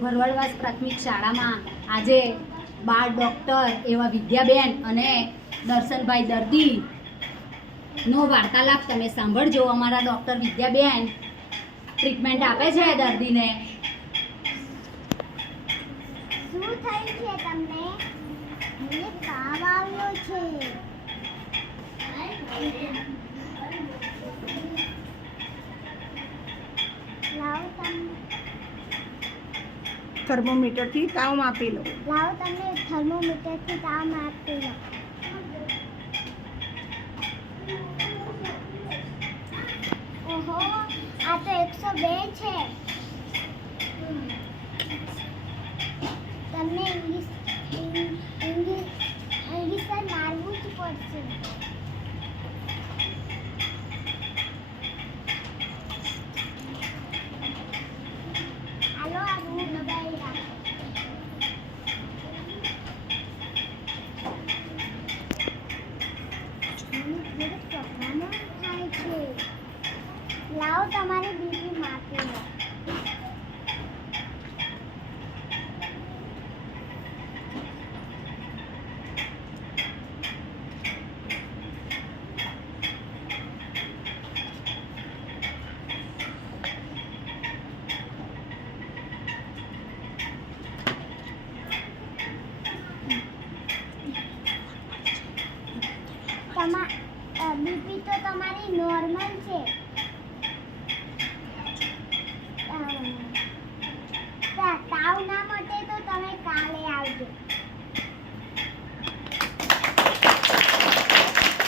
ભરવાડવાસ પ્રાથમિક શાળામાં આજે બાળ ડૉક્ટર એવા વિદ્યાબેન અને દર્શનભાઈ દર્દીનો વાર્તાલાપ તમે સાંભળજો. અમારા ડૉક્ટર વિદ્યાબેન ટ્રીટમેન્ટ આપે છે દર્દીને. શું થયું છે તમને? મને તાવ આવ્યો છે. લાવો થર્મોમીટરથી તાવ માપી લો. તમને થર્મોમીટરથી તાવ માપી લો. ઓહો, આ તો 102 છે. તમને ઇંગ્લિશ મારવું જ પડશે. હાલો, આ રૂમ દબાઈ રાખો. થાય છે. લાવો તમારી બીજી માપી લો. બીપી તો તમારી નોર્મલ